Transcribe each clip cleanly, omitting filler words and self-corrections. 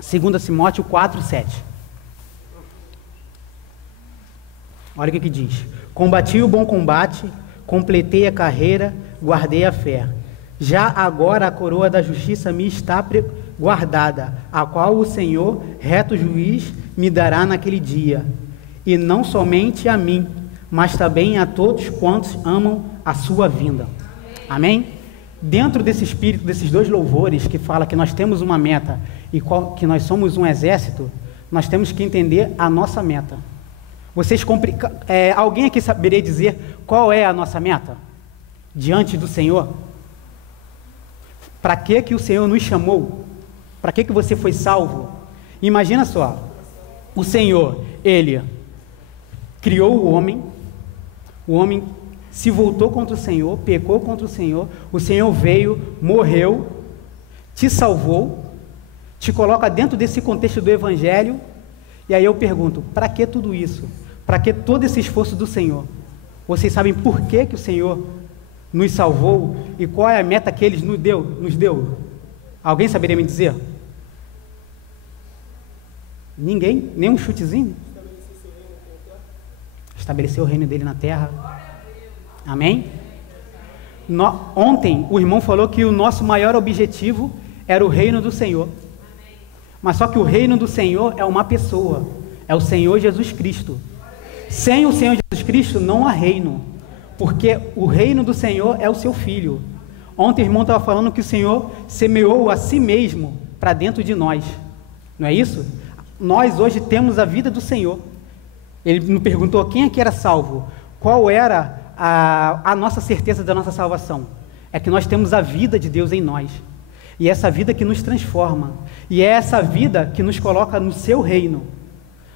2 Timóteo 4:7. Olha o que diz: combati o bom combate, completei a carreira, guardei a fé. Já agora a coroa da justiça me está guardada, a qual o Senhor, reto juiz, me dará naquele dia. E não somente a mim, mas também a todos quantos amam a sua vinda. Amém? Dentro desse espírito, desses dois louvores que fala que nós temos uma meta e que nós somos um exército, nós temos que entender a nossa meta. Alguém aqui saberia dizer qual é a nossa meta diante do Senhor? Para que o Senhor nos chamou? Para que você foi salvo? Imagina só, o Senhor, Ele criou o homem se voltou contra o Senhor, pecou contra o Senhor veio, morreu, te salvou, te coloca dentro desse contexto do Evangelho, e aí eu pergunto, para que tudo isso? Para que todo esse esforço do Senhor? Vocês sabem por que o Senhor nos salvou e qual é a meta que Ele nos deu? Alguém saberia me dizer? Ninguém? Nem um chutezinho? Estabelecer o reino dele na terra. Amém? Ontem o irmão falou que o nosso maior objetivo era o reino do Senhor. Mas só que o reino do Senhor é uma pessoa, é o Senhor Jesus Cristo. Sem o Senhor Jesus Cristo não há reino, porque o reino do Senhor é o seu Filho. Ontem o irmão estava falando que o Senhor semeou a si mesmo para dentro de nós, não é isso? Nós hoje temos a vida do Senhor. Ele me perguntou quem é que era salvo, qual era a nossa certeza da nossa salvação. É que nós temos a vida de Deus em nós, e é essa vida que nos transforma, e é essa vida que nos coloca no seu reino.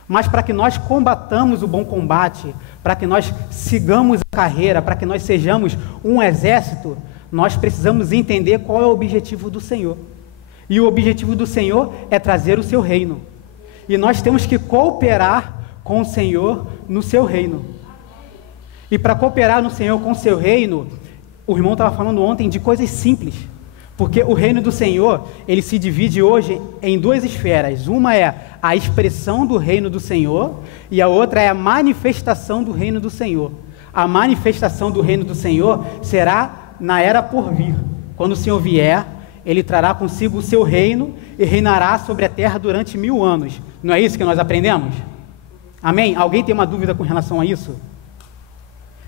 Mas para que nós combatamos o bom combate, para que nós sigamos a carreira, para que nós sejamos um exército, nós precisamos entender qual é o objetivo do Senhor. E o objetivo do Senhor é trazer o seu reino. E nós temos que cooperar com o Senhor no seu reino. E para cooperar no Senhor com o seu reino, o irmão estava falando ontem de coisas simples. Porque o reino do Senhor, ele se divide hoje em duas esferas. Uma é a expressão do reino do Senhor e a outra é a manifestação do reino do Senhor. A manifestação do reino do Senhor será na era por vir. Quando o Senhor vier, Ele trará consigo o seu reino e reinará sobre a terra durante 1000 anos. Não é isso que nós aprendemos? Amém? Alguém tem uma dúvida com relação a isso?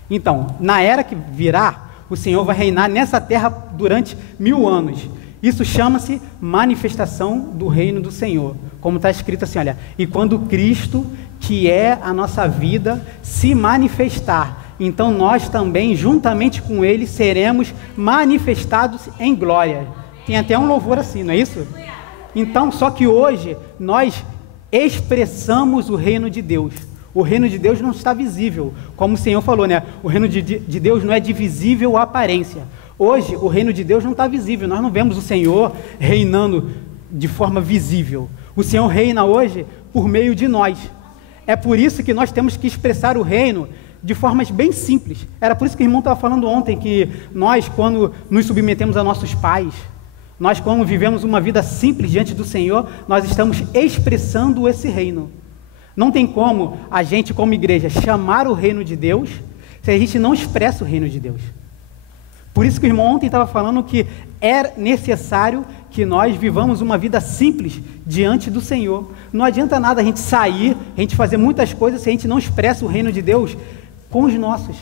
Então, na era que virá, o Senhor vai reinar nessa terra durante 1000 anos. Isso chama-se manifestação do reino do Senhor. Como está escrito assim, olha, e quando Cristo, que é a nossa vida, se manifestar, então nós também, juntamente com Ele, seremos manifestados em glória. Tem até um louvor assim, não é isso? Então, só que hoje, nós expressamos o reino de Deus. O reino de Deus não está visível, como o Senhor falou, né? O reino de Deus não é de visível aparência. Hoje, o reino de Deus não está visível, nós não vemos o Senhor reinando de forma visível. O Senhor reina hoje por meio de nós. É por isso que nós temos que expressar o reino de formas bem simples. Era por isso que o irmão estava falando ontem, que nós, quando nos submetemos a nossos pais, nós, quando vivemos uma vida simples diante do Senhor, nós estamos expressando esse reino. Não tem como a gente, como igreja, chamar o reino de Deus se a gente não expressa o reino de Deus. Por isso que o irmão ontem estava falando que é necessário que nós vivamos uma vida simples diante do Senhor. Não adianta nada a gente sair, a gente fazer muitas coisas se a gente não expressa o reino de Deus com os nossos.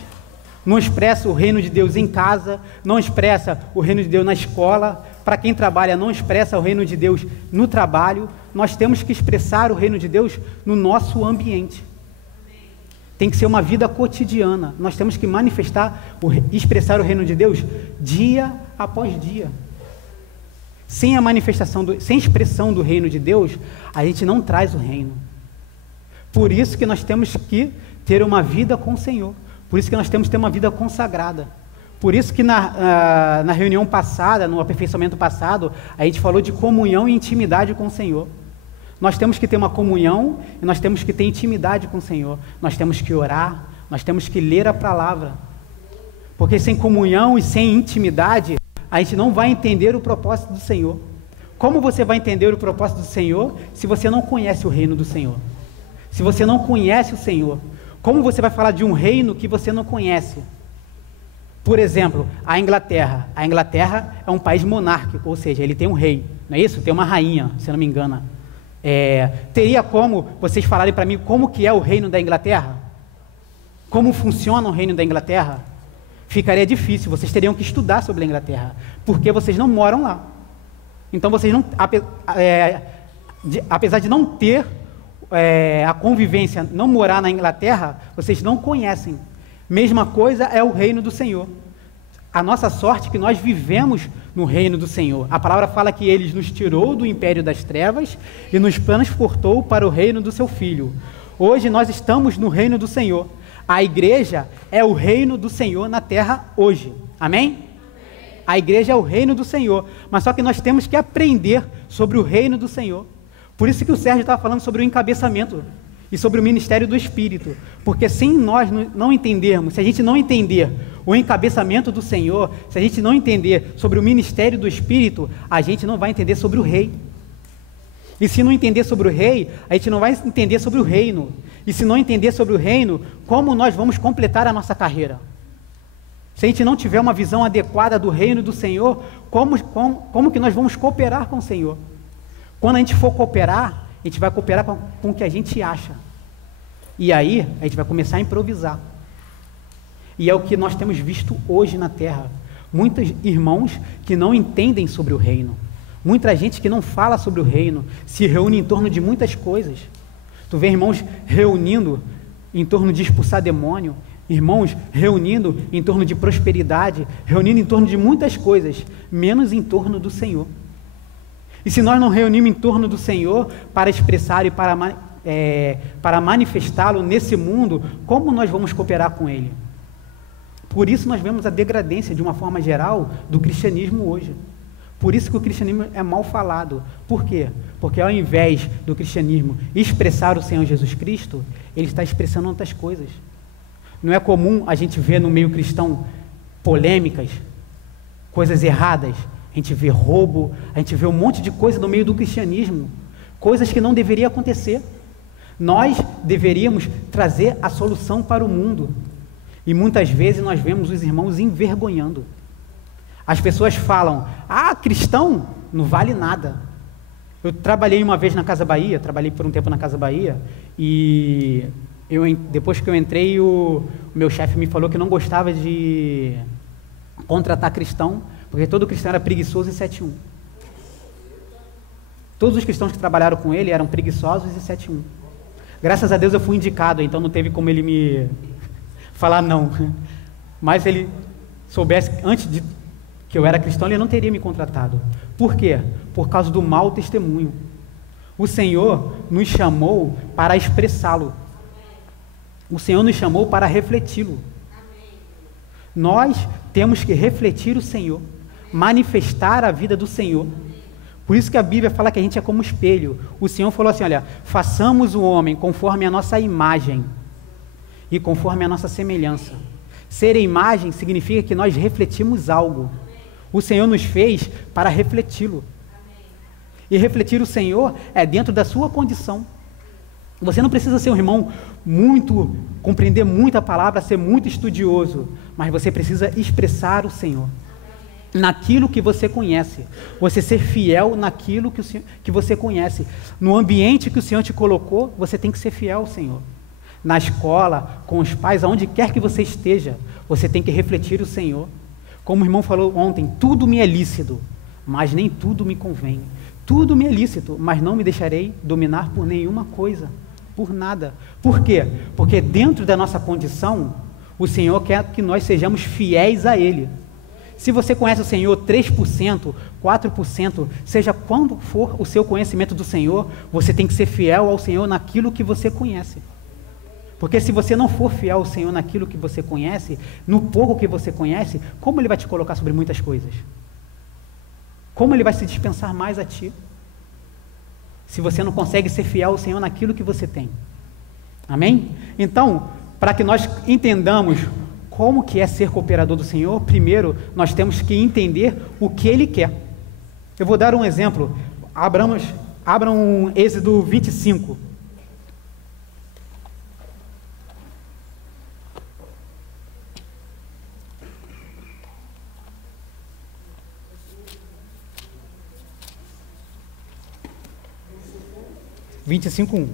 Não expressa o reino de Deus em casa, não expressa o reino de Deus na escola. Para quem trabalha, não expressa o reino de Deus no trabalho. Nós temos que expressar o reino de Deus no nosso ambiente. Tem que ser uma vida cotidiana. Nós temos que expressar o reino de Deus dia após dia. Sem a manifestação, sem expressão do reino de Deus, a gente não traz o reino. Por isso que nós temos que ter uma vida com o Senhor. Por isso que nós temos que ter uma vida consagrada. Por isso que na reunião passada, no aperfeiçoamento passado, a gente falou de comunhão e intimidade com o Senhor. Nós temos que ter uma comunhão e nós temos que ter intimidade com o Senhor. Nós temos que orar, nós temos que ler a palavra. Porque sem comunhão e sem intimidade, a gente não vai entender o propósito do Senhor. Como você vai entender o propósito do Senhor se você não conhece o reino do Senhor? Se você não conhece o Senhor, como você vai falar de um reino que você não conhece? Por exemplo, a Inglaterra. A Inglaterra é um país monárquico, ou seja, ele tem um rei, não é isso? Tem uma rainha, se não me engano. Teria como vocês falarem para mim como que é o reino da Inglaterra? Como funciona o reino da Inglaterra? Ficaria difícil, vocês teriam que estudar sobre a Inglaterra, porque vocês não moram lá. Então vocês não, apesar de não ter a convivência, não morar na Inglaterra, vocês não conhecem. Mesma coisa é o reino do Senhor. A nossa sorte é que nós vivemos no reino do Senhor. A palavra fala que Ele nos tirou do império das trevas e nos transportou para o reino do Seu Filho. Hoje nós estamos no reino do Senhor. A igreja é o reino do Senhor na terra hoje. Amém? A igreja é o reino do Senhor. Mas só que nós temos que aprender sobre o reino do Senhor. Por isso que o Sérgio estava falando sobre o encabeçamento e sobre o ministério do Espírito, porque se nós não entendermos, se a gente não entender o encabeçamento do Senhor, se a gente não entender sobre o ministério do Espírito, a gente não vai entender sobre o rei. E se não entender sobre o rei, a gente não vai entender sobre o reino. E se não entender sobre o reino, como nós vamos completar a nossa carreira? Se a gente não tiver uma visão adequada do reino do Senhor, como que nós vamos cooperar com o Senhor? Quando a gente for cooperar, a gente vai cooperar com o que a gente acha. E aí, a gente vai começar a improvisar. E é o que nós temos visto hoje na terra. Muitos irmãos que não entendem sobre o reino. Muita gente que não fala sobre o reino, se reúne em torno de muitas coisas. Tu vê irmãos reunindo em torno de expulsar demônio, irmãos reunindo em torno de prosperidade, reunindo em torno de muitas coisas, menos em torno do Senhor. E se nós não reunimos em torno do Senhor para expressar e para manifestá-lo nesse mundo, como nós vamos cooperar com Ele? Por isso nós vemos a degradência, de uma forma geral, do cristianismo hoje. Por isso que o cristianismo é mal falado. Por quê? Porque ao invés do cristianismo expressar o Senhor Jesus Cristo, ele está expressando outras coisas. Não é comum a gente ver no meio cristão polêmicas, coisas erradas. A gente vê roubo, a gente vê um monte de coisa no meio do cristianismo, coisas que não deveriam acontecer. Nós deveríamos trazer a solução para o mundo. E muitas vezes nós vemos os irmãos envergonhando. As pessoas falam, cristão não vale nada. Eu trabalhei uma vez na Casa Bahia, trabalhei por um tempo na Casa Bahia, e depois que eu entrei, o meu chefe me falou que não gostava de contratar cristão, porque todo cristão era preguiçoso e 7-1. Todos os cristãos que trabalharam com ele eram preguiçosos e 7-1. Graças a Deus eu fui indicado, então não teve como ele me falar não. Mas se ele soubesse antes de que eu era cristão, ele não teria me contratado. Por quê? Por causa do mau testemunho. O Senhor nos chamou para expressá-lo. O Senhor nos chamou para refleti-lo. Nós temos que refletir o Senhor, manifestar a vida do Senhor. Por isso que a Bíblia fala que a gente é como espelho. O Senhor falou assim, olha, façamos o homem conforme a nossa imagem e conforme a nossa semelhança. Ser imagem significa que nós refletimos algo. O Senhor nos fez para refleti-lo. E refletir o Senhor é dentro da sua condição. Você não precisa ser um irmão compreender muito a palavra, ser muito estudioso, mas você precisa expressar o Senhor naquilo que você conhece, você ser fiel naquilo que você conhece. No ambiente que o Senhor te colocou, você tem que ser fiel ao Senhor. Na escola, com os pais, aonde quer que você esteja, você tem que refletir o Senhor. Como o irmão falou ontem, tudo me é lícito, mas nem tudo me convém. Tudo me é lícito, mas não me deixarei dominar por nenhuma coisa, por nada. Por quê? Porque dentro da nossa condição, o Senhor quer que nós sejamos fiéis a Ele. Se você conhece o Senhor 3%, 4%, seja quando for o seu conhecimento do Senhor, você tem que ser fiel ao Senhor naquilo que você conhece. Porque se você não for fiel ao Senhor naquilo que você conhece, no pouco que você conhece, como Ele vai te colocar sobre muitas coisas? Como Ele vai se dispensar mais a ti? Se você não consegue ser fiel ao Senhor naquilo que você tem. Amém? Então, para que nós entendamos como que é ser cooperador do Senhor, primeiro nós temos que entender o que Ele quer. Eu vou dar um exemplo. Abram Êxodo 25. Vinte e cinco, 1.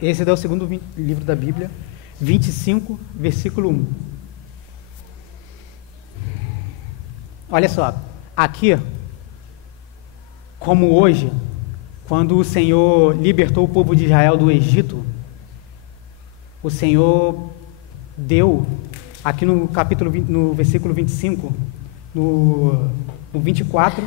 Esse é o segundo livro da Bíblia, 25, versículo 1. Olha só, aqui, como hoje, quando o Senhor libertou o povo de Israel do Egito, o Senhor deu, aqui no capítulo, no versículo 25, no 24,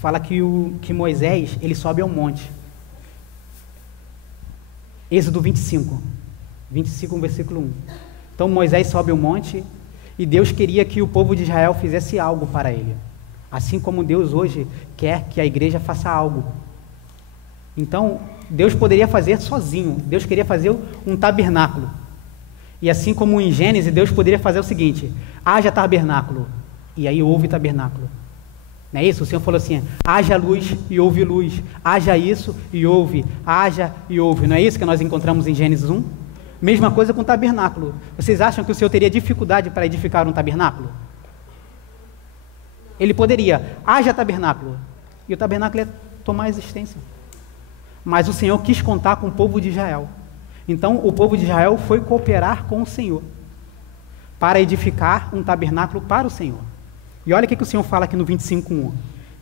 fala que Moisés, ele sobe ao monte. Êxodo 25, versículo 1. Então Moisés sobe ao monte e Deus queria que o povo de Israel fizesse algo para ele. Assim como Deus hoje quer que a igreja faça algo. Então, Deus poderia fazer sozinho. Deus queria fazer um tabernáculo. E assim como em Gênesis, Deus poderia fazer o seguinte: haja tabernáculo. E aí houve tabernáculo. Não é isso? O Senhor falou assim: haja luz e houve luz, haja isso e houve, haja e houve. Não é isso que nós encontramos em Gênesis 1? Mesma coisa com o tabernáculo. Vocês acham que o Senhor teria dificuldade para edificar um tabernáculo? Ele poderia, haja tabernáculo, e o tabernáculo ia tomar existência. Mas o Senhor quis contar com o povo de Israel. Então o povo de Israel foi cooperar com o Senhor para edificar um tabernáculo para o Senhor. E olha o que o Senhor fala aqui no 25:1.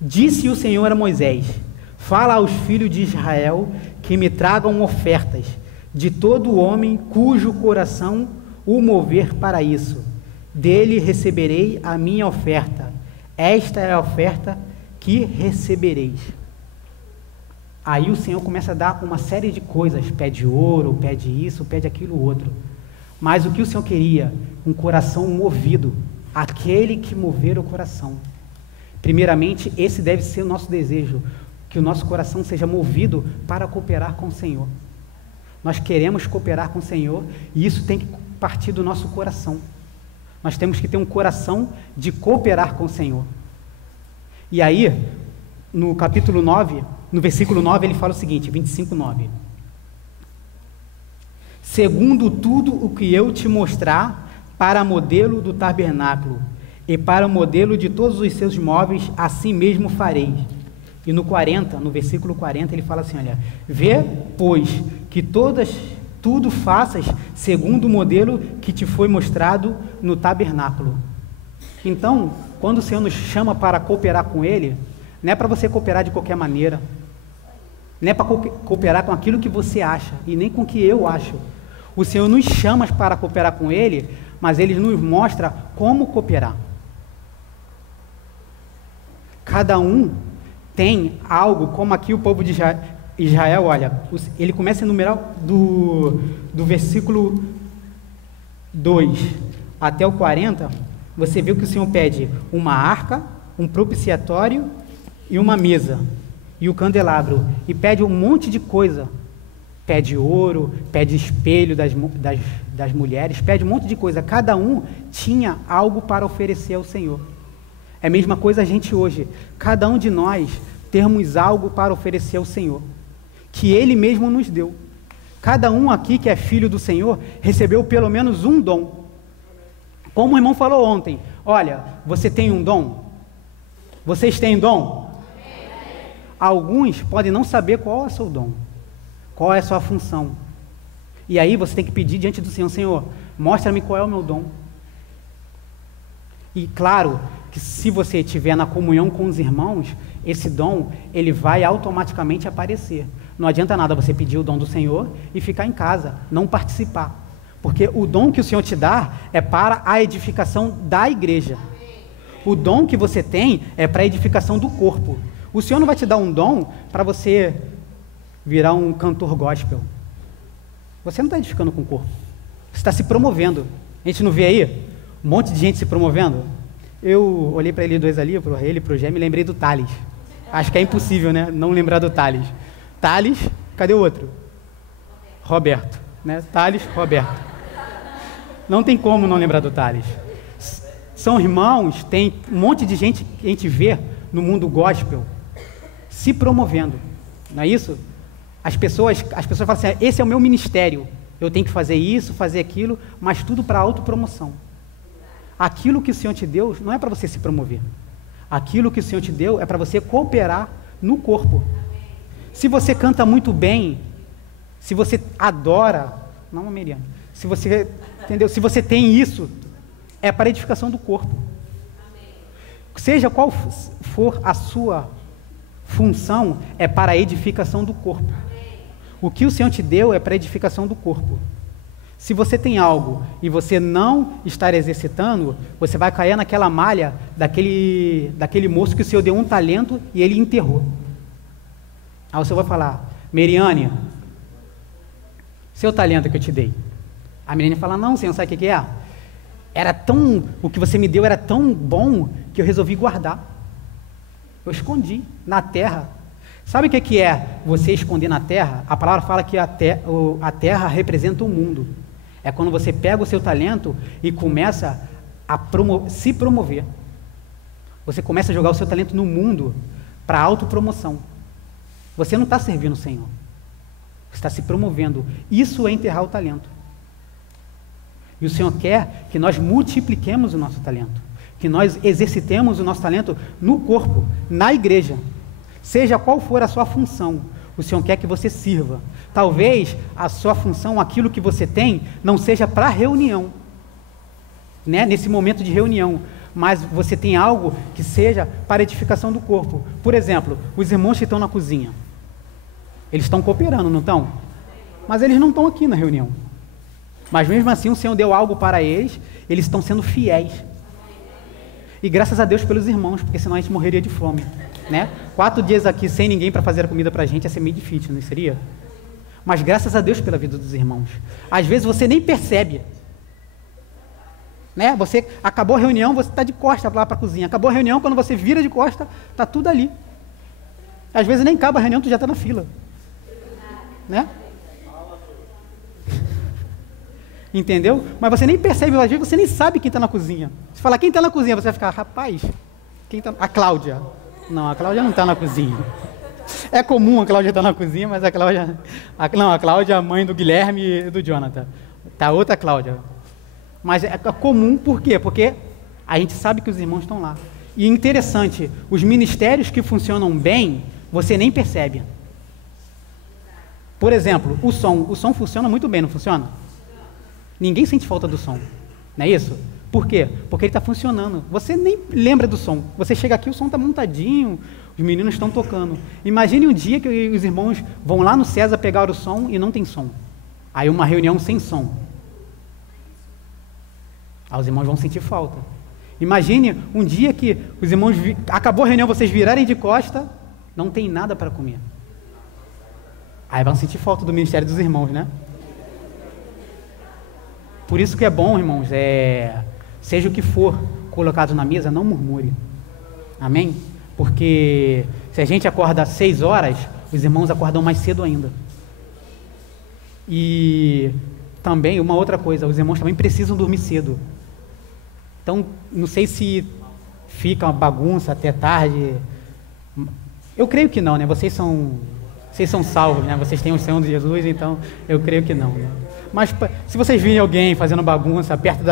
Disse o Senhor a Moisés: fala aos filhos de Israel que me tragam ofertas de todo homem cujo coração o mover para isso. Dele receberei a minha oferta. Esta é a oferta que recebereis. Aí o Senhor começa a dar uma série de coisas. Pede ouro, pede isso, pede aquilo outro. Mas o que o Senhor queria? Um coração movido. Aquele que mover o coração. Primeiramente, esse deve ser o nosso desejo, que o nosso coração seja movido para cooperar com o Senhor. Nós queremos cooperar com o Senhor e isso tem que partir do nosso coração. Nós temos que ter um coração de cooperar com o Senhor. E aí, no capítulo 9, no versículo 9, ele fala o seguinte, 25:9. Segundo tudo o que eu te mostrar, para modelo do tabernáculo, e para o modelo de todos os seus móveis, assim mesmo fareis. E no 40, no versículo 40, ele fala assim, olha, vê, pois, que tudo faças segundo o modelo que te foi mostrado no tabernáculo. Então, quando o Senhor nos chama para cooperar com Ele, não é para você cooperar de qualquer maneira, não é para cooperar com aquilo que você acha, e nem com o que eu acho. O Senhor nos chama para cooperar com Ele, mas Ele nos mostra como cooperar. Cada um tem algo, como aqui o povo de Israel, olha, ele começa a enumerar do versículo 2 até o 40, você viu que o Senhor pede uma arca, um propiciatório e uma mesa, e o candelabro, e pede um monte de coisa. Pede ouro, pede espelho das mulheres, pede um monte de coisa. Cada um tinha algo para oferecer ao Senhor. É a mesma coisa a gente hoje. Cada um de nós temos algo para oferecer ao Senhor, que Ele mesmo nos deu. Cada um aqui que é filho do Senhor recebeu pelo menos um dom. Como o irmão falou ontem, olha, você tem um dom? Vocês têm dom? Alguns podem não saber qual é o seu dom. Qual é a sua função? E aí você tem que pedir diante do Senhor, Senhor, mostra-me qual é o meu dom. E claro, que se você estiver na comunhão com os irmãos, esse dom, ele vai automaticamente aparecer. Não adianta nada você pedir o dom do Senhor e ficar em casa, não participar. Porque o dom que o Senhor te dá é para a edificação da igreja. O dom que você tem é para a edificação do corpo. O Senhor não vai te dar um dom para você virar um cantor gospel. Você não está edificando com o corpo. Você está se promovendo. A gente não vê aí um monte de gente se promovendo? Eu olhei para ele dois ali, para ele e para o Gé, me lembrei do Thales. Acho que é impossível, né? Não lembrar do Thales. Thales, cadê o outro? Roberto, né? Thales, Roberto. Não tem como não lembrar do Thales. São irmãos, tem um monte de gente que a gente vê no mundo gospel se promovendo. Não é isso? As pessoas falam assim, esse é o meu ministério. Eu tenho que fazer isso, fazer aquilo, mas tudo para autopromoção. Aquilo que o Senhor te deu não é para você se promover. Aquilo que o Senhor te deu é para você cooperar no corpo. Se você canta muito bem, se você adora, não, Miriam, se você, entendeu? Se você tem isso, é para a edificação do corpo. Seja qual for a sua função, é para a edificação do corpo. O que o Senhor te deu é para a edificação do corpo. Se você tem algo e você não estar exercitando, você vai cair naquela malha daquele moço que o Senhor deu um talento e ele enterrou. Aí o Senhor vai falar, Meriane, seu talento que eu te dei. A Meriane fala, não, Senhor, sabe o que é? O que você me deu era tão bom que eu resolvi guardar. Eu escondi na terra. Sabe o que é você esconder na terra? A palavra fala que a terra representa o mundo. É quando você pega o seu talento e começa a se promover. Você começa a jogar o seu talento no mundo para autopromoção. Você não está servindo o Senhor. Você está se promovendo. Isso é enterrar o talento. E o Senhor quer que nós multipliquemos o nosso talento. Que nós exercitemos o nosso talento no corpo, na igreja. Seja qual for a sua função, o Senhor quer que você sirva. Talvez a sua função, aquilo que você tem, não seja para reunião, né? Nesse momento de reunião, mas você tem algo que seja para edificação do corpo. Por exemplo, os irmãos que estão na cozinha, eles estão cooperando, não estão? Mas eles não estão aqui na reunião. Mas mesmo assim o Senhor deu algo para eles, eles estão sendo fiéis. E graças a Deus pelos irmãos, porque senão a gente morreria de fome, né? 4 dias aqui sem ninguém para fazer a comida para a gente ia ser meio difícil, não seria? Mas graças a Deus pela vida dos irmãos. Às vezes você nem percebe, né? Você acabou a reunião, você está de costas lá para a cozinha. Acabou a reunião, quando você vira de costas, está tudo ali. Às vezes nem acaba a reunião, tu já está na fila, né? Entendeu? Mas você nem percebe, às vezes você nem sabe quem está na cozinha. Se falar quem está na cozinha, você vai ficar, rapaz, quem tá? A Cláudia. Não, a Cláudia não está na cozinha. É comum a Cláudia estar na cozinha, mas a Cláudia é a mãe do Guilherme e do Jonathan. Tá outra Cláudia. Mas é comum, por quê? Porque a gente sabe que os irmãos estão lá. E interessante, os ministérios que funcionam bem, você nem percebe. Por exemplo, o som funciona muito bem, não funciona? Ninguém sente falta do som, não é isso? Por quê? Porque ele está funcionando. Você nem lembra do som. Você chega aqui, o som está montadinho, os meninos estão tocando. Imagine um dia que os irmãos vão lá no César pegar o som e não tem som. Aí uma reunião sem som. Aí os irmãos vão sentir falta. Imagine um dia que os irmãos, acabou a reunião, vocês virarem de costa, não tem nada para comer. Aí vão sentir falta do ministério dos irmãos, né? Por isso que é bom, irmãos, seja o que for colocado na mesa, não murmure. Amém? Porque se a gente acorda às 6 horas, os irmãos acordam mais cedo ainda. E também, uma outra coisa, os irmãos também precisam dormir cedo. Então, não sei se fica uma bagunça até tarde. Eu creio que não, né? Vocês são salvos, né? Vocês têm o Senhor de Jesus, então eu creio que não, né? Mas se vocês virem alguém fazendo bagunça perto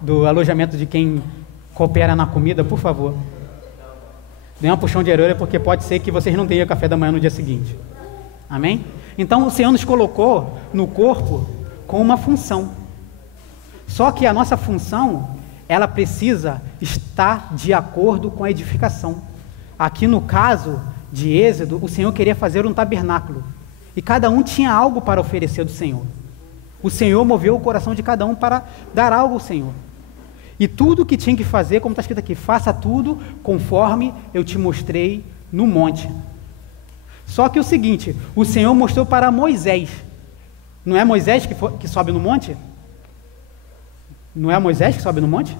do alojamento de quem coopera na comida, por favor, dê uma puxão de orelha, porque pode ser que vocês não tenham café da manhã no dia seguinte. Amém? Então o Senhor nos colocou no corpo com uma função. Só que a nossa função, ela precisa estar de acordo com a edificação. Aqui no caso de Êxodo, o Senhor queria fazer um tabernáculo. E cada um tinha algo para oferecer do Senhor. O Senhor moveu o coração de cada um para dar algo ao Senhor. E tudo que tinha que fazer, como está escrito aqui, faça tudo conforme eu te mostrei no monte. Só que o seguinte, o Senhor mostrou para Moisés. Não é Moisés que sobe no monte? Não é Moisés que sobe no monte?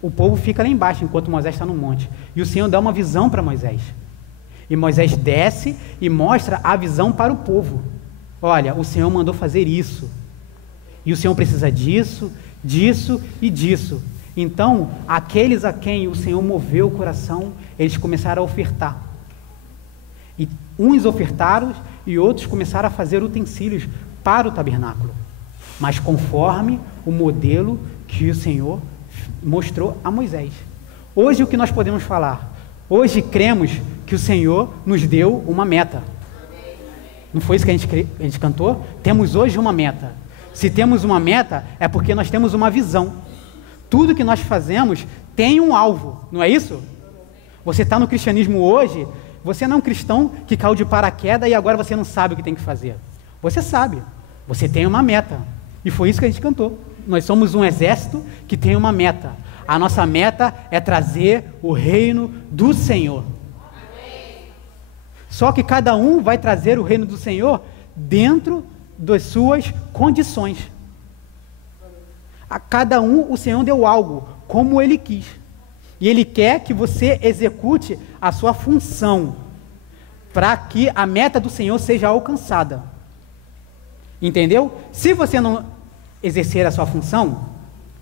O povo fica lá embaixo enquanto Moisés está no monte. E o Senhor dá uma visão para Moisés. E Moisés desce e mostra a visão para o povo. Olha, o Senhor mandou fazer isso. E o Senhor precisa disso, disso e disso. Então, aqueles a quem o Senhor moveu o coração, eles começaram a ofertar. E uns ofertaram e outros começaram a fazer utensílios para o tabernáculo. Mas conforme o modelo que o Senhor mostrou a Moisés. Hoje o que nós podemos falar? Hoje cremos que o Senhor nos deu uma meta. Não foi isso que a gente cantou? Temos hoje uma meta. Se temos uma meta, é porque nós temos uma visão. Tudo que nós fazemos tem um alvo, não é isso? Você está no cristianismo hoje, você não é um cristão que caiu de paraquedas e agora você não sabe o que tem que fazer. Você sabe, você tem uma meta. E foi isso que a gente cantou. Nós somos um exército que tem uma meta. A nossa meta é trazer o reino do Senhor. Só que cada um vai trazer o reino do Senhor dentro das suas condições. A cada um o Senhor deu algo, como Ele quis. E Ele quer que você execute a sua função, para que a meta do Senhor seja alcançada. Entendeu? Se você não exercer a sua função,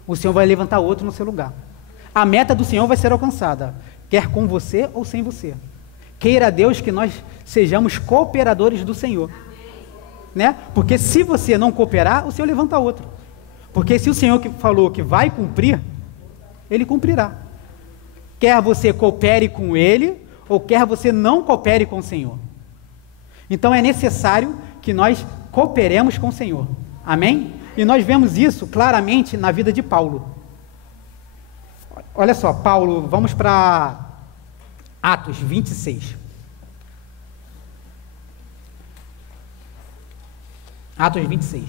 o Senhor vai levantar outro no seu lugar. A meta do Senhor vai ser alcançada, quer com você ou sem você. Queira Deus que nós sejamos cooperadores do Senhor. Né? Porque se você não cooperar, o Senhor levanta outro. Porque se o Senhor que falou que vai cumprir, Ele cumprirá. Quer você coopere com Ele, ou quer você não coopere com o Senhor. Então é necessário que nós cooperemos com o Senhor. Amém? E nós vemos isso claramente na vida de Paulo. Olha só, Paulo, vamos para Atos 26. Atos 26.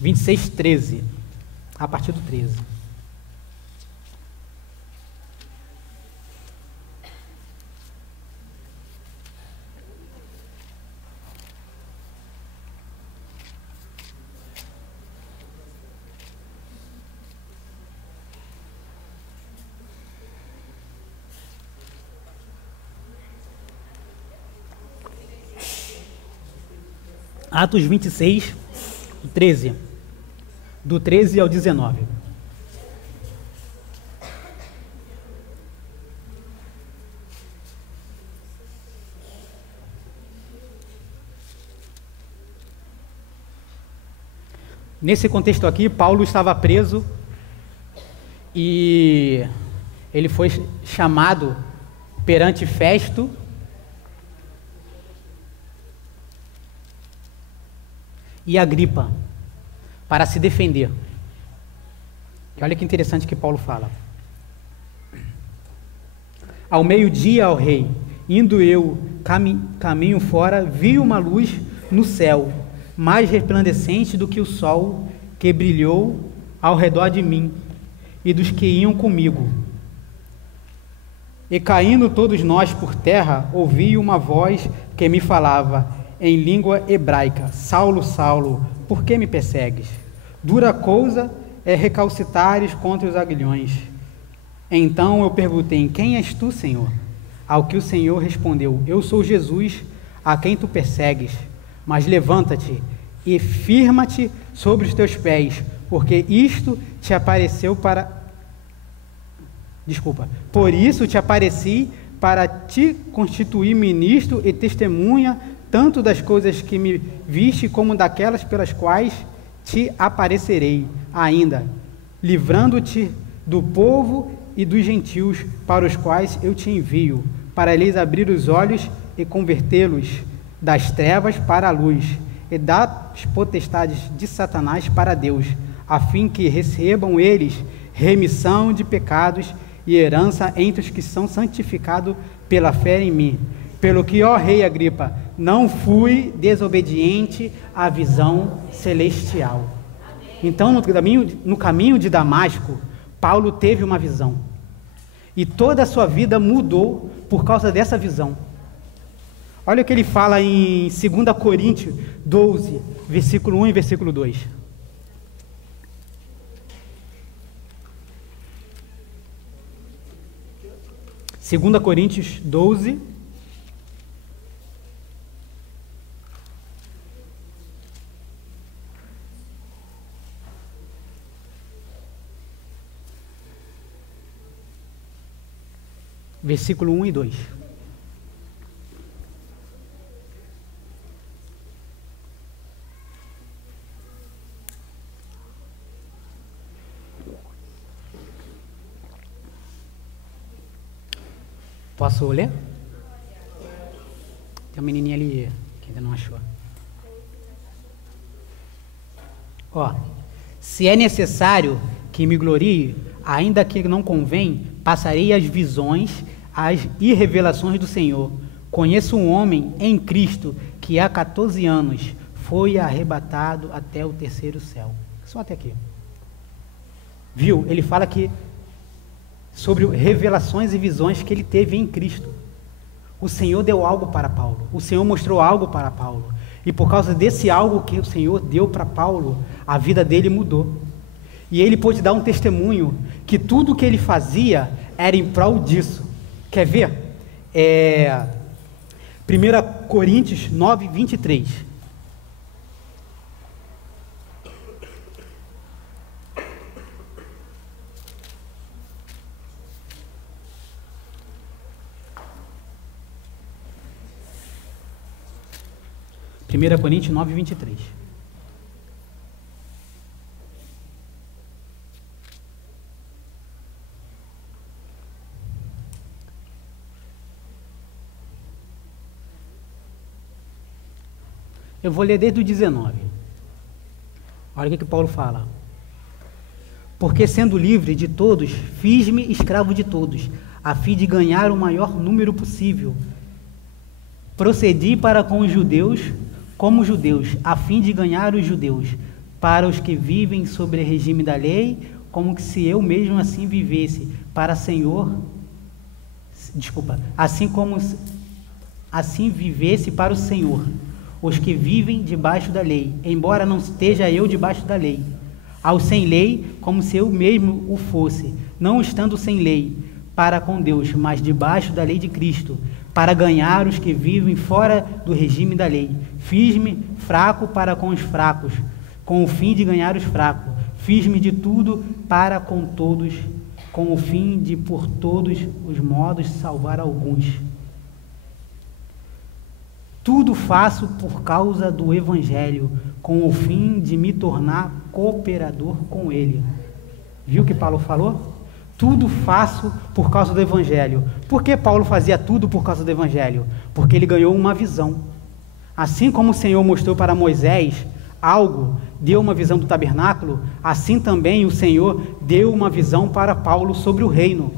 26, 13. A partir do 13. Atos 26, 13. Do 13 ao 19. Nesse contexto aqui, Paulo estava preso e ele foi chamado perante Festo e Agripa para se defender. E olha que interessante que Paulo fala. Ao meio-dia, ó rei, indo eu caminho fora, vi uma luz no céu, mais resplandecente do que o sol, que brilhou ao redor de mim e dos que iam comigo. E caindo todos nós por terra, ouvi uma voz que me falava em língua hebraica: Saulo, Saulo, por que me persegues? Dura coisa é recalcitares contra os aguilhões. Então eu perguntei: quem és tu, Senhor? Ao que o Senhor respondeu: eu sou Jesus, a quem tu persegues. Mas levanta-te e firma-te sobre os teus pés, porque isto te apareceu para... Por isso te apareci para te constituir ministro e testemunha, tanto das coisas que me viste, como daquelas pelas quais te aparecerei ainda, livrando-te do povo e dos gentios para os quais eu te envio, para lhes abrir os olhos e convertê-los das trevas para a luz, e das potestades de Satanás para Deus, a fim que recebam eles remissão de pecados e herança entre os que são santificados pela fé em mim. Pelo que, ó rei Agripa, não fui desobediente à visão celestial. Então, no caminho de Damasco, Paulo teve uma visão. E toda a sua vida mudou por causa dessa visão. Olha o que ele fala em 2 Coríntios 12, versículo 1 e versículo 2. Segunda Coríntios 12, versículo 1 e 2. Posso ler? Tem uma menininha ali que ainda não achou. Ó, se é necessário que me glorie, ainda que não convém, passarei as visões, as revelações do Senhor. Conheço um homem em Cristo que há 14 anos foi arrebatado até o terceiro céu. Só até aqui. Viu? Ele fala que sobre revelações e visões que ele teve em Cristo. O Senhor deu algo para Paulo. O Senhor mostrou algo para Paulo. E por causa desse algo que o Senhor deu para Paulo, a vida dele mudou. E ele pôde dar um testemunho que tudo que ele fazia era em prol disso. Quer ver? 1 Coríntios 9, 23. Primeira Coríntios 9, 23. Eu vou ler desde o 19. Olha o que Paulo fala. Porque sendo livre de todos, fiz-me escravo de todos, a fim de ganhar o maior número possível. Procedi para com os judeus, como judeus, a fim de ganhar os judeus, para os que vivem sobre o regime da lei, como que se eu mesmo assim vivesse, para Senhor, assim vivesse para o Senhor, os que vivem debaixo da lei, embora não esteja eu debaixo da lei, aos sem lei, como se eu mesmo o fosse, não estando sem lei, para com Deus, mas debaixo da lei de Cristo, para ganhar os que vivem fora do regime da lei. Fiz-me fraco para com os fracos, com o fim de ganhar os fracos. Fiz-me de tudo para com todos, com o fim de por todos os modos salvar alguns. Tudo faço por causa do Evangelho, com o fim de me tornar cooperador com ele. Viu o que Paulo falou? Tudo faço por causa do Evangelho. Por que Paulo fazia tudo por causa do Evangelho? Porque ele ganhou uma visão. Assim como o Senhor mostrou para Moisés algo, deu uma visão do tabernáculo, assim também o Senhor deu uma visão para Paulo sobre o reino.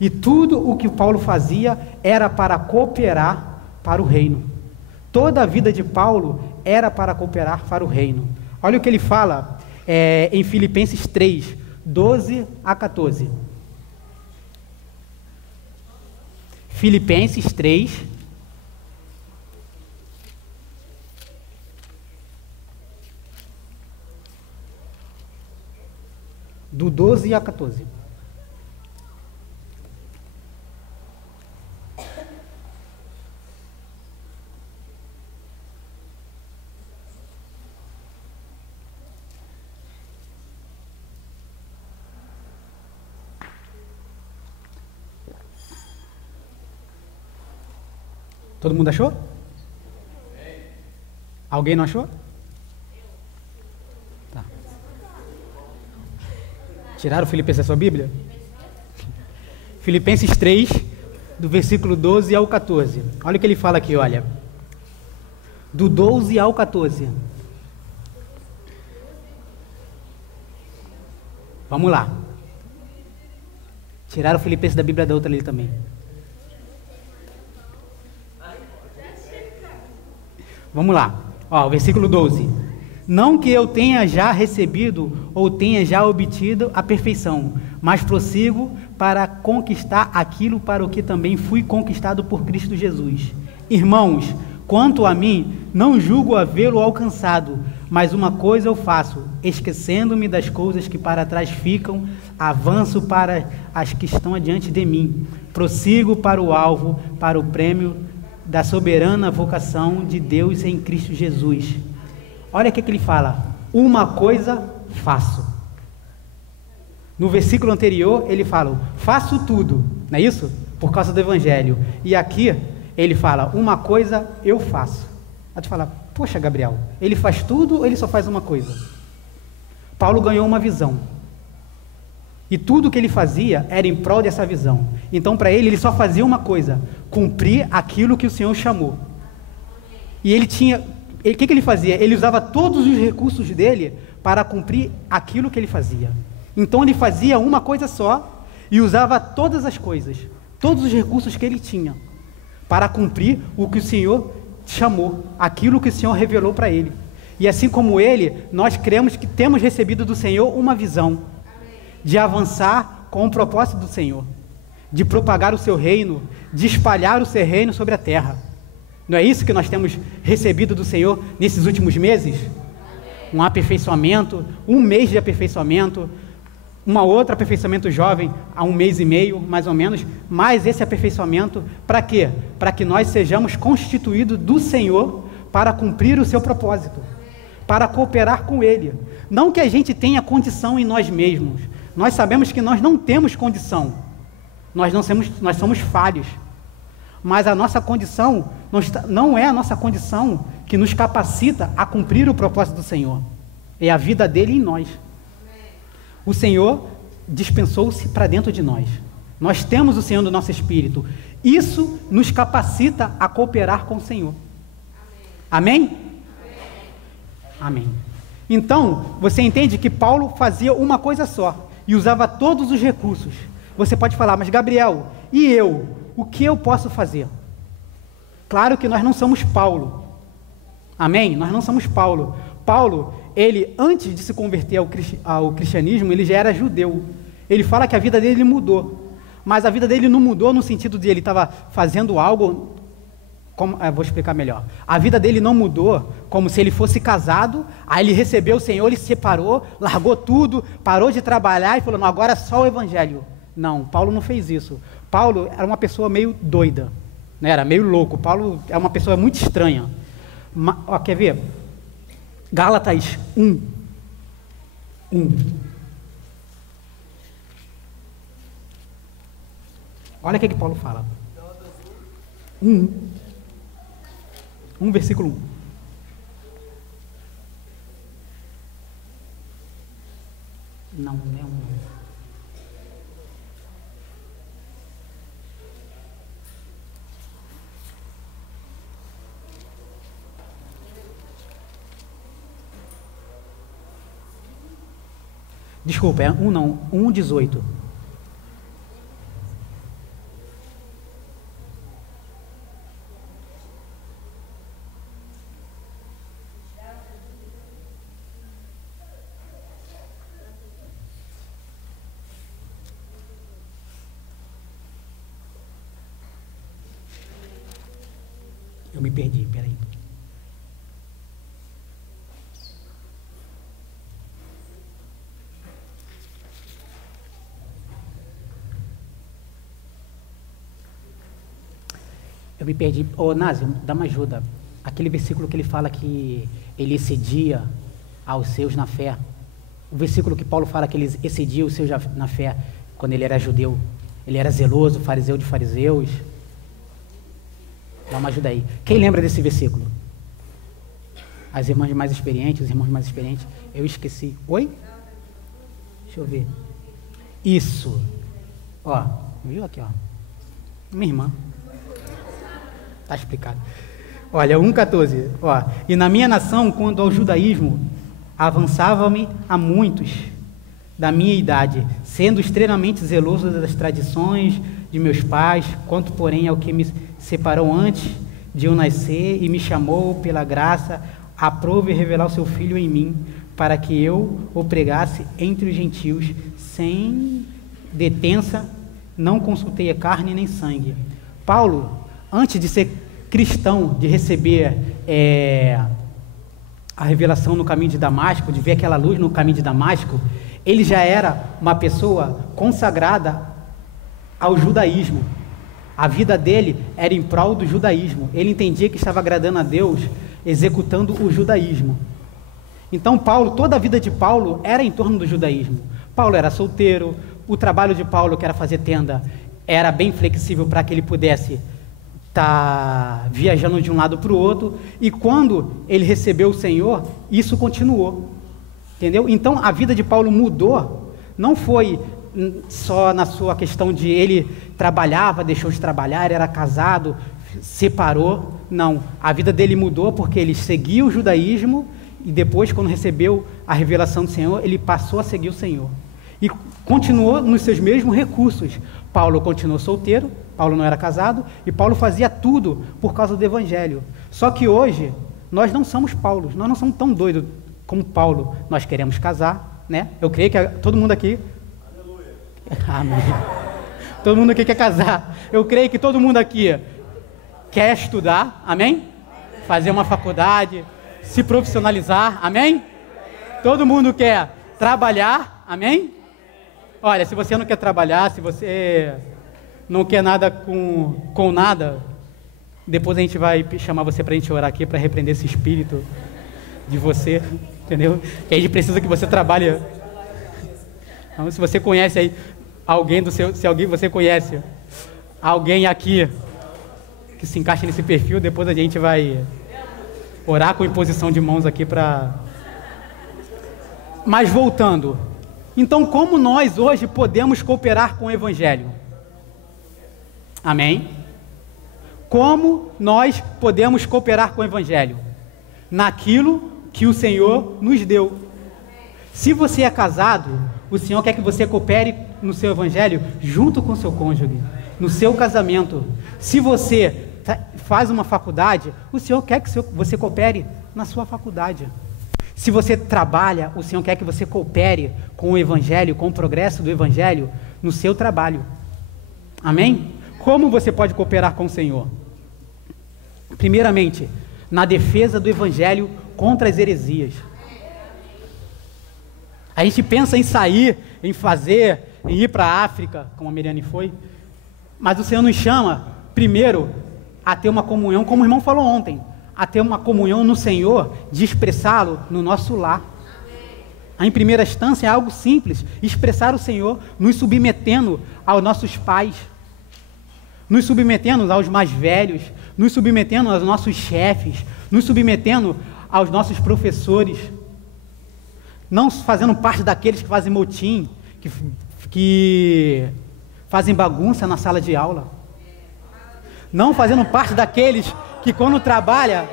E tudo o que Paulo fazia era para cooperar para o reino. Toda a vida de Paulo era para cooperar para o reino. Olha o que ele fala em Filipenses 3, 12 a 14. Filipenses 3, do 12 a 14. Todo mundo achou? Alguém não achou? Tá. Tiraram Filipenses da sua Bíblia? Filipenses 3, do versículo 12 ao 14. Olha o que ele fala aqui, olha. Do 12 ao 14. Vamos lá. Tiraram Filipenses da Bíblia da outra ali também. Vamos lá, ó, versículo 12. Não que eu tenha já recebido ou tenha já obtido a perfeição, mas prossigo para conquistar aquilo para o que também fui conquistado por Cristo Jesus. Irmãos, quanto a mim, não julgo havê-lo alcançado, mas uma coisa eu faço, esquecendo-me das coisas que para trás ficam, avanço para as que estão adiante de mim, prossigo para o alvo, para o prêmio da soberana vocação de Deus em Cristo Jesus. Olha o que ele fala, uma coisa faço. No versículo anterior ele fala, faço tudo, não é isso? Por causa do Evangelho. E aqui ele fala, uma coisa eu faço. Aí tu fala, poxa Gabriel, ele faz tudo ou ele só faz uma coisa? Paulo ganhou uma visão. E tudo que ele fazia era em prol dessa visão. Então para ele só fazia uma coisa, cumprir aquilo que o Senhor chamou. E ele tinha, o que ele fazia? Ele usava todos os recursos dele para cumprir aquilo que ele fazia. Então ele fazia uma coisa só e usava todas as coisas, todos os recursos que ele tinha, para cumprir o que o Senhor chamou, aquilo que o Senhor revelou para ele. E assim como ele, nós cremos que temos recebido do Senhor uma visão de avançar com o propósito do Senhor, de propagar o seu reino, de espalhar o seu reino sobre a terra. Não é isso que nós temos recebido do Senhor nesses últimos meses? Um aperfeiçoamento, um mês de aperfeiçoamento, uma outra aperfeiçoamento jovem há 1 mês e meio, mais ou menos, mas esse aperfeiçoamento, para quê? Para que nós sejamos constituídos do Senhor para cumprir o seu propósito, para cooperar com Ele. Não que a gente tenha condição em nós mesmos, nós sabemos que nós não temos condição, nós somos falhos, mas a nossa condição não é a nossa condição que nos capacita a cumprir o propósito do Senhor, é a vida dele em nós. O Senhor dispensou-se para dentro de nós. Nós temos o Senhor do nosso espírito. Isso nos capacita a cooperar com o Senhor. Amém? Amém. Então, você entende que Paulo fazia uma coisa só e usava todos os recursos. Você pode falar, mas Gabriel, e eu? O que eu posso fazer? Claro que nós não somos Paulo. Amém? Nós não somos Paulo. Paulo, ele, antes de se converter ao cristianismo, ele já era judeu. Ele fala que a vida dele mudou, mas a vida dele não mudou no sentido de ele estava fazendo algo, vou explicar melhor. A vida dele não mudou como se ele fosse casado, aí ele recebeu o Senhor, ele se separou, largou tudo, parou de trabalhar e falou, não, agora é só o Evangelho. Não, Paulo não fez isso. Paulo era uma pessoa meio doida, né? Era meio louco. Paulo é uma pessoa muito estranha. Quer ver? Gálatas 1. Olha o que Paulo fala. 1, versículo 1. Não é 1. Desculpa, é 1 não, 1:18. Eu me perdi, peraí. Eu me perdi. Ô, Násio, dá uma ajuda. Aquele versículo que ele fala que ele excedia aos seus na fé. O versículo que Paulo fala que ele excedia os seus na fé, quando ele era judeu. Ele era zeloso, fariseu de fariseus. Dá uma ajuda aí. Quem lembra desse versículo? As irmãs mais experientes, os irmãos mais experientes. Eu esqueci. Oi? Deixa eu ver. Isso. Ó, viu aqui, ó. Minha irmã. Está explicado. Olha, 1:14. Ó, e na minha nação, quando ao judaísmo, avançava-me a muitos da minha idade, sendo extremamente zeloso das tradições de meus pais, quanto porém ao que me separou antes de eu nascer e me chamou pela graça aprove revelar o seu Filho em mim, para que eu o pregasse entre os gentios, sem detença, não consultei a carne nem sangue. Paulo, antes de ser cristão, de receber a revelação no caminho de Damasco, de ver aquela luz no caminho de Damasco, ele já era uma pessoa consagrada ao judaísmo. A vida dele era em prol do judaísmo. Ele entendia que estava agradando a Deus, executando o judaísmo. Então Paulo, toda a vida de Paulo era em torno do judaísmo. Paulo era solteiro, o trabalho de Paulo, que era fazer tenda, era bem flexível para que ele pudesse estar viajando de um lado para o outro, e quando ele recebeu o Senhor, isso continuou, entendeu? Então a vida de Paulo mudou, não foi só na sua questão de ele trabalhava, deixou de trabalhar, era casado, separou, não, a vida dele mudou porque ele seguiu o judaísmo, e depois, quando recebeu a revelação do Senhor, ele passou a seguir o Senhor, e continuou nos seus mesmos recursos. Paulo continuou solteiro, Paulo não era casado, e Paulo fazia tudo por causa do Evangelho. Só que hoje, nós não somos Paulos, nós não somos tão doidos como Paulo. Nós queremos casar, né? Eu creio que todo mundo aqui... Aleluia. Amém. Todo mundo aqui quer casar. Eu creio que todo mundo aqui quer estudar, amém? Fazer uma faculdade, se profissionalizar, amém? Todo mundo quer trabalhar, amém? Olha, se você não quer trabalhar, se você não quer nada com nada, depois a gente vai chamar você para a gente orar aqui, para repreender esse espírito de você, entendeu? Que a gente precisa que você trabalhe. Então, se você conhece aí alguém se alguém você conhece alguém aqui que se encaixa nesse perfil, depois a gente vai orar com imposição de mãos aqui para... Mas voltando, então como nós hoje podemos cooperar com o Evangelho? Amém? Como nós podemos cooperar com o Evangelho? Naquilo que o Senhor nos deu. Se você é casado, o Senhor quer que você coopere no seu Evangelho junto com o seu cônjuge, no seu casamento. Se você faz uma faculdade, o Senhor quer que você coopere na sua faculdade. Se você trabalha, o Senhor quer que você coopere com o Evangelho, com o progresso do Evangelho no seu trabalho. Amém? Como você pode cooperar com o Senhor? Primeiramente, na defesa do Evangelho contra as heresias. A gente pensa em sair, em fazer, em ir para a África, como a Miriane foi, mas o Senhor nos chama, primeiro, a ter uma comunhão, como o irmão falou ontem, a ter uma comunhão no Senhor, de expressá-lo no nosso lar. Em primeira instância é algo simples, expressar o Senhor, nos submetendo aos nossos pais, nos submetendo aos mais velhos, nos submetendo aos nossos chefes, nos submetendo aos nossos professores, não fazendo parte daqueles que fazem motim, que fazem bagunça na sala de aula, não fazendo parte daqueles que quando trabalha...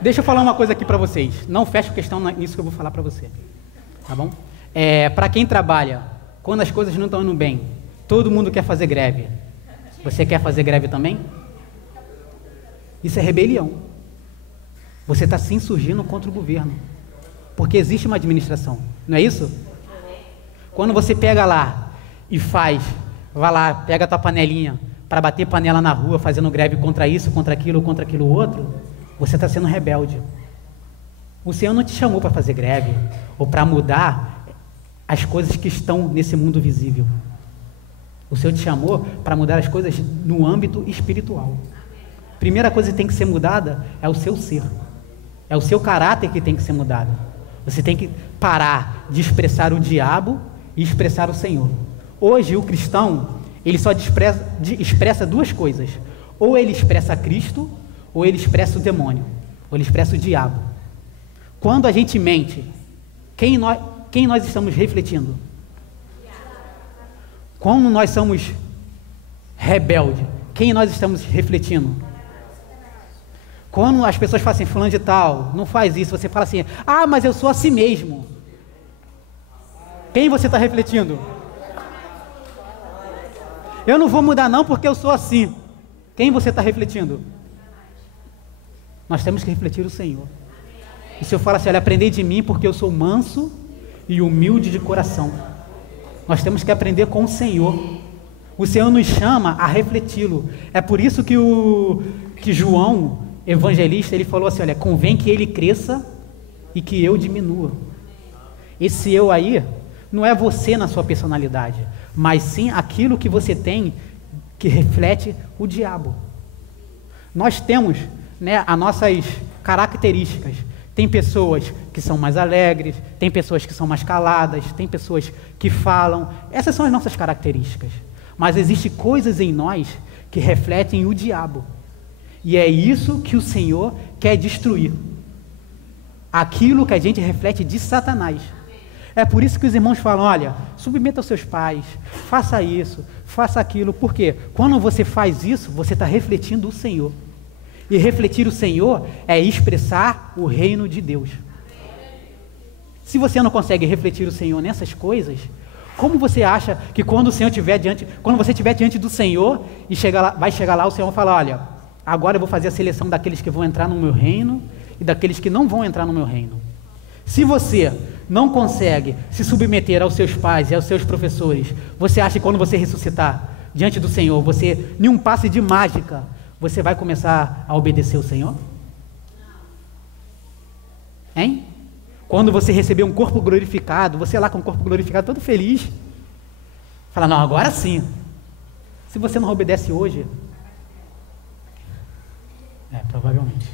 Deixa eu falar uma coisa aqui para vocês, não feche questão nisso que eu vou falar para você, tá bom? Para quem trabalha, quando as coisas não estão indo bem, todo mundo quer fazer greve. Você quer fazer greve também? Isso é rebelião. Você está se insurgindo contra o governo, porque existe uma administração, não é isso? Quando você pega lá e vai lá, pega a tua panelinha para bater panela na rua, fazendo greve contra isso, contra aquilo outro, você está sendo rebelde. O Senhor não te chamou para fazer greve ou para mudar as coisas que estão nesse mundo visível. O Senhor te chamou para mudar as coisas no âmbito espiritual. Primeira coisa que tem que ser mudada é o seu ser. É o seu caráter que tem que ser mudado. Você tem que parar de expressar o diabo e expressar o Senhor. Hoje o cristão, ele só expressa duas coisas. Ou ele expressa Cristo, ou ele expressa o demônio, ou ele expressa o diabo. Quando a gente mente, quem nós estamos refletindo? Quando nós somos rebeldes, quem nós estamos refletindo? Quando as pessoas falam assim, fulano de tal, não faz isso, você fala assim, mas eu sou assim mesmo. Quem você está refletindo? Eu não vou mudar não porque eu sou assim. Quem você está refletindo? Nós temos que refletir o Senhor. O Senhor fala assim, olha, aprendei de mim porque eu sou manso e humilde de coração. Nós temos que aprender com o Senhor. O Senhor nos chama a refleti-lo. É por isso que João, evangelista, ele falou assim, olha, convém que ele cresça e que eu diminua. Esse eu aí não é você na sua personalidade, mas sim aquilo que você tem que reflete o diabo. Nós temos, né, as nossas características. Tem pessoas que são mais alegres, tem pessoas que são mais caladas, tem pessoas que falam. Essas são as nossas características. Mas existem coisas em nós que refletem o diabo. E é isso que o Senhor quer destruir. Aquilo que a gente reflete de Satanás. É por isso que os irmãos falam, olha, submeta aos seus pais, faça isso, faça aquilo. Por quê? Quando você faz isso, você está refletindo o Senhor. E refletir o Senhor é expressar o reino de Deus. Se você não consegue refletir o Senhor nessas coisas, como você acha que quando você estiver diante do Senhor e vai chegar lá, o Senhor vai falar, olha, agora eu vou fazer a seleção daqueles que vão entrar no meu reino e daqueles que não vão entrar no meu reino. Se você não consegue se submeter aos seus pais e aos seus professores, você acha que quando você ressuscitar diante do Senhor, você, em um passe de mágica, você vai começar a obedecer o Senhor? Hein? Quando você receber um corpo glorificado, você lá com o corpo glorificado, todo feliz, fala, não, agora sim. Se você não obedece hoje, provavelmente.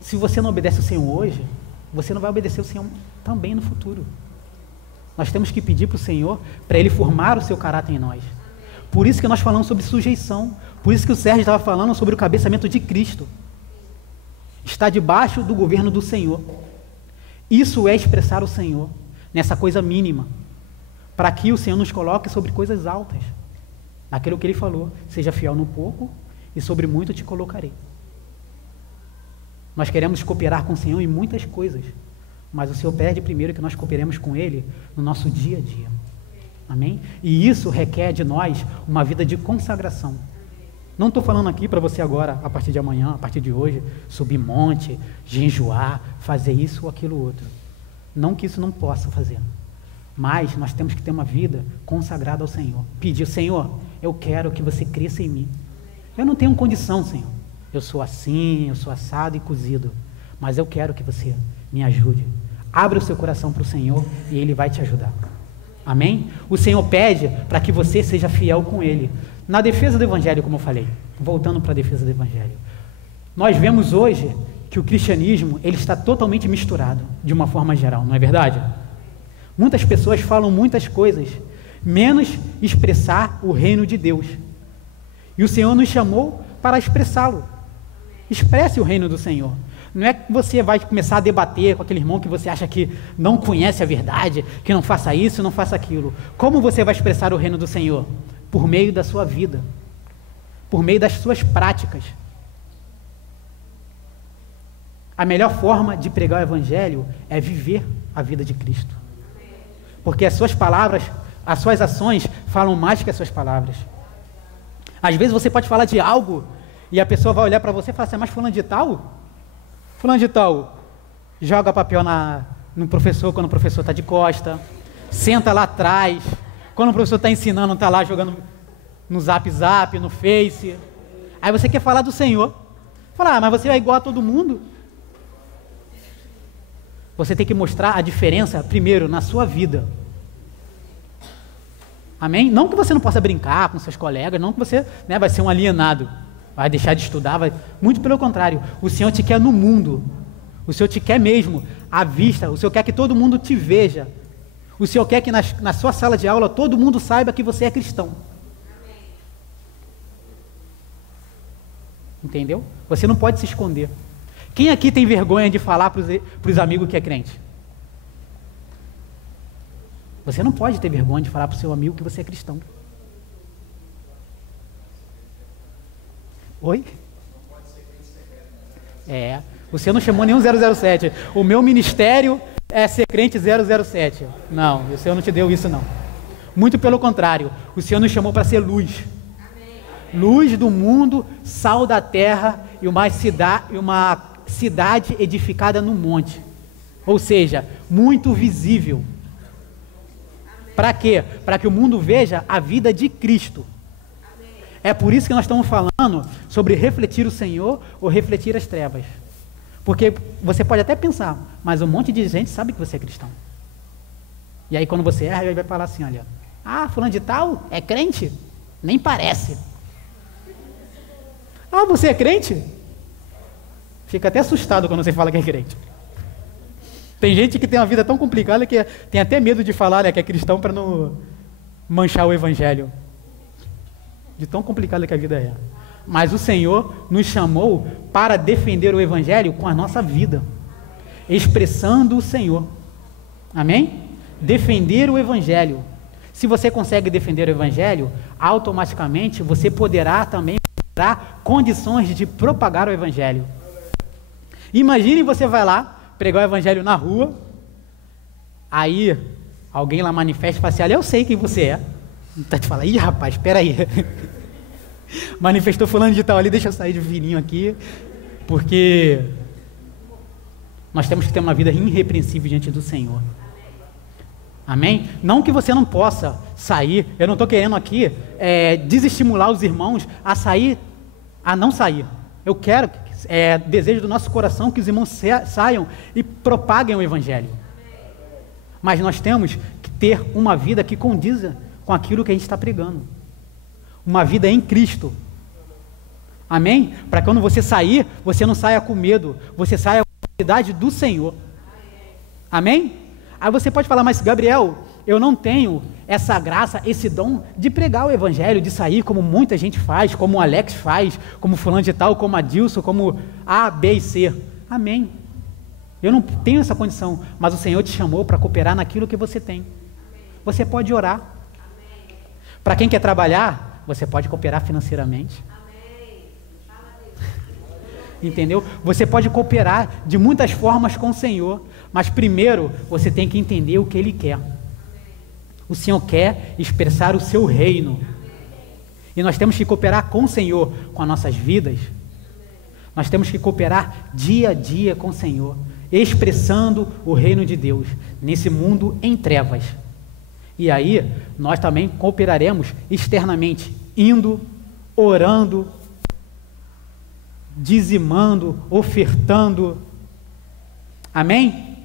Se você não obedece o Senhor hoje, você não vai obedecer o Senhor também no futuro. Nós temos que pedir para o Senhor, para Ele formar o seu caráter em nós. Por isso que nós falamos sobre sujeição. Por isso que o Sérgio estava falando sobre o cabeçamento de Cristo. Está debaixo do governo do Senhor. Isso é expressar o Senhor nessa coisa mínima, para que o Senhor nos coloque sobre coisas altas. Naquilo que Ele falou, seja fiel no pouco e sobre muito te colocarei. Nós queremos cooperar com o Senhor em muitas coisas, mas o Senhor pede primeiro que nós cooperemos com Ele no nosso dia a dia. Amém? E isso requer de nós uma vida de consagração. Não estou falando aqui para você agora, a partir de amanhã, a partir de hoje, subir monte, jejuar, fazer isso ou aquilo outro. Não que isso não possa fazer, mas nós temos que ter uma vida consagrada ao Senhor. Pedir, Senhor, eu quero que você cresça em mim. Eu não tenho condição, Senhor. Eu sou assim, eu sou assado e cozido, mas eu quero que você me ajude. Abra o seu coração para o Senhor e Ele vai te ajudar. Amém? O Senhor pede para que você seja fiel com Ele. Na defesa do Evangelho, como eu falei, voltando para a defesa do Evangelho, nós vemos hoje que o cristianismo ele está totalmente misturado, de uma forma geral, não é verdade? Muitas pessoas falam muitas coisas, menos expressar o reino de Deus. E o Senhor nos chamou para expressá-lo. Expresse o reino do Senhor. Não é que você vai começar a debater com aquele irmão que você acha que não conhece a verdade, que não faça isso, não faça aquilo. Como você vai expressar o reino do Senhor? Por meio da sua vida, por meio das suas práticas. A melhor forma de pregar o Evangelho é viver a vida de Cristo. Porque as suas palavras, as suas ações falam mais que as suas palavras. Às vezes você pode falar de algo e a pessoa vai olhar para você e falar assim, mas fulano de tal, joga papel no professor quando o professor está de costa, senta lá atrás, quando o professor está ensinando, está lá jogando no Zap, no Face. Aí você quer falar do Senhor. Fala, mas você é igual a todo mundo. Você tem que mostrar a diferença primeiro na sua vida. Amém? Não que você não possa brincar com seus colegas, não que você vai ser um alienado, vai deixar de estudar, muito pelo contrário. O Senhor te quer no mundo. O Senhor te quer mesmo à vista. O Senhor quer que todo mundo te veja. O Senhor quer que na sua sala de aula todo mundo saiba que você é cristão. Entendeu? Você não pode se esconder. Quem aqui tem vergonha de falar para os amigos que é crente? Você não pode ter vergonha de falar para o seu amigo que você é cristão. Oi? O Senhor não chamou nenhum 007. O meu ministério é ser crente 007. Não, o Senhor não te deu isso não. Muito pelo contrário, o Senhor nos chamou para ser luz. Luz do mundo, sal da terra e uma cidade edificada no monte. Ou seja, muito visível. Para quê? Para que o mundo veja a vida de Cristo. É por isso que nós estamos falando sobre refletir o Senhor ou refletir as trevas. Porque você pode até pensar, mas um monte de gente sabe que você é cristão. E aí quando você erra, ele vai falar assim, olha, fulano de tal é crente? Nem parece. Você é crente? Fica até assustado quando você fala que é crente. Tem gente que tem uma vida tão complicada que tem até medo de falar que é cristão para não manchar o evangelho. De tão complicada que a vida é. Mas o Senhor nos chamou para defender o evangelho com a nossa vida, expressando o Senhor. Amém? Defender o evangelho. Se você consegue defender o evangelho, automaticamente você poderá também dar condições de propagar o evangelho. Imagine você vai lá pregar o evangelho na rua, aí alguém lá manifesta e fala assim, olha, eu sei quem você é. Então tu fala, ih rapaz, espera aí. Manifestou fulano de tal ali, deixa eu sair de fininho aqui, porque nós temos que ter uma vida irrepreensível diante do Senhor. Amém? Não que você não possa sair, eu não estou querendo aqui desestimular os irmãos a não sair. Eu quero, desejo do nosso coração que os irmãos saiam e propaguem o evangelho. Mas nós temos que ter uma vida que condiza com aquilo que a gente está pregando. Uma vida em Cristo. Amém? Para quando você sair, você não saia com medo, você saia com a autoridade do Senhor. Amém? Aí você pode falar, mas Gabriel, eu não tenho essa graça, esse dom de pregar o evangelho, de sair como muita gente faz, como o Alex faz, como fulano de tal, como a Dilson, como A, B e C. Amém. Eu não tenho essa condição, mas o Senhor te chamou para cooperar naquilo que você tem. Você pode orar. Para quem quer trabalhar, você pode cooperar financeiramente. Entendeu? Você pode cooperar de muitas formas com o Senhor, mas primeiro você tem que entender o que Ele quer. O Senhor quer expressar o seu reino. E nós temos que cooperar com o Senhor, com as nossas vidas. Nós temos que cooperar dia a dia com o Senhor, expressando o reino de Deus nesse mundo em trevas. E aí nós também cooperaremos externamente, indo, orando, dizimando, ofertando. Amém?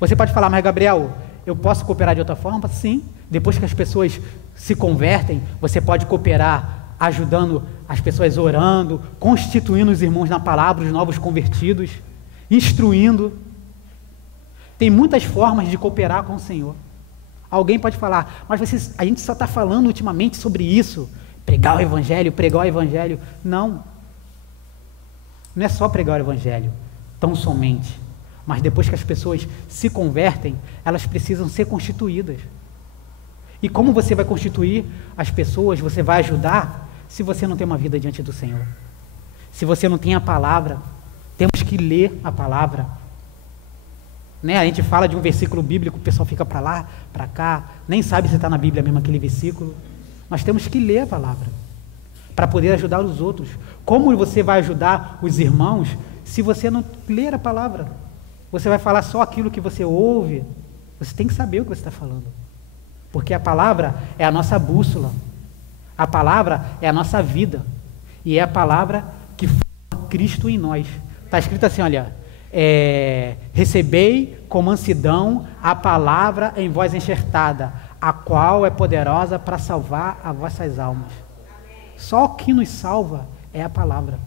Você pode falar, mas Gabriel, eu posso cooperar de outra forma? Sim. Depois que as pessoas se convertem, você pode cooperar ajudando as pessoas, orando, constituindo os irmãos na palavra, os novos convertidos, instruindo. Tem muitas formas de cooperar com o Senhor. Alguém pode falar, mas a gente só está falando ultimamente sobre isso, pregar o evangelho, pregar o evangelho. Não é só pregar o evangelho, tão somente. Mas depois que as pessoas se convertem, elas precisam ser constituídas. E como você vai constituir as pessoas, você vai ajudar, se você não tem uma vida diante do Senhor? Se você não tem a palavra, temos que ler a palavra. A gente fala de um versículo bíblico, o pessoal fica para lá, para cá, nem sabe se está na Bíblia mesmo aquele versículo. Nós temos que ler a palavra, para poder ajudar os outros. Como você vai ajudar os irmãos, se você não ler a palavra? Você vai falar só aquilo que você ouve. Você tem que saber o que você está falando. Porque a palavra é a nossa bússola. A palavra é a nossa vida. E é a palavra que forma Cristo em nós. Está escrito assim, olha, recebei com mansidão a palavra em vós enxertada, a qual é poderosa para salvar as vossas almas. Só o que nos salva é a palavra.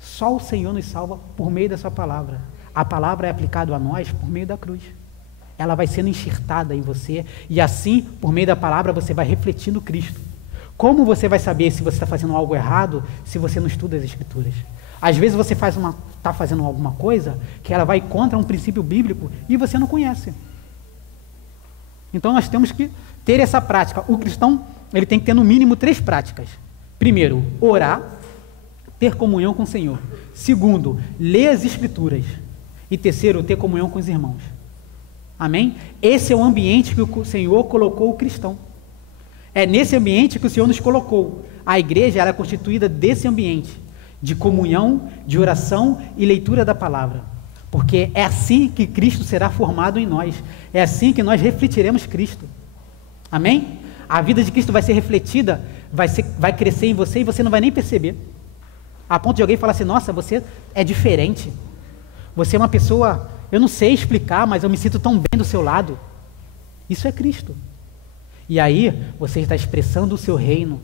Só o Senhor nos salva por meio da sua palavra. A palavra é aplicada a nós por meio da cruz. Ela vai sendo enxertada em você e assim, por meio da palavra, você vai refletindo Cristo. Como você vai saber se você está fazendo algo errado se você não estuda as Escrituras? Às vezes você está fazendo alguma coisa que ela vai contra um princípio bíblico e você não conhece. Então nós temos que ter essa prática. O cristão, ele tem que ter no mínimo 3 práticas. Primeiro, orar, ter comunhão com o Senhor. Segundo, ler as Escrituras. E terceiro, ter comunhão com os irmãos. Amém? Esse é o ambiente que o Senhor colocou o cristão. É nesse ambiente que o Senhor nos colocou. A igreja ela é constituída desse ambiente, de comunhão, de oração e leitura da palavra. Porque é assim que Cristo será formado em nós. É assim que nós refletiremos Cristo. Amém? A vida de Cristo vai ser refletida, vai crescer em você e você não vai nem perceber. A ponto de alguém falar assim, nossa, você é diferente. Você é uma pessoa, eu não sei explicar, mas eu me sinto tão bem do seu lado. Isso é Cristo. E aí, você está expressando o seu reino.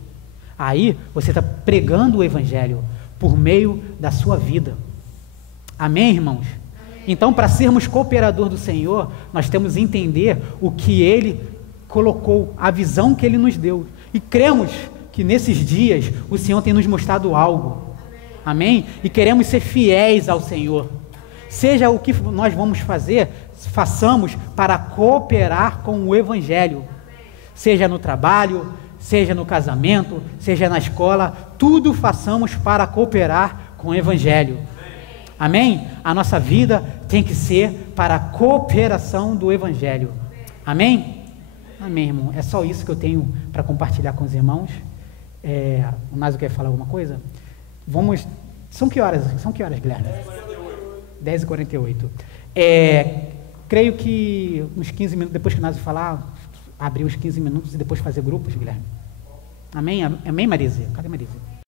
Aí, você está pregando o Evangelho por meio da sua vida. Amém, irmãos? Amém. Então, para sermos cooperador do Senhor, nós temos que entender o que Ele colocou, a visão que Ele nos deu. E cremos que nesses dias o Senhor tem nos mostrado algo. Amém? E queremos ser fiéis ao Senhor. Seja o que nós vamos fazer, façamos para cooperar com o Evangelho. Seja no trabalho, seja no casamento, seja na escola, tudo façamos para cooperar com o Evangelho. Amém? A nossa vida tem que ser para a cooperação do Evangelho. Amém? Amém, irmão. É só isso que eu tenho para compartilhar com os irmãos. O Násio quer falar alguma coisa? Vamos... São que horas, Guilherme? 10h48. Creio que uns 15 minutos, depois que o Násio falar, abrir uns 15 minutos e depois fazer grupos, Guilherme. Amém? Amém, Marise? Cadê Marise?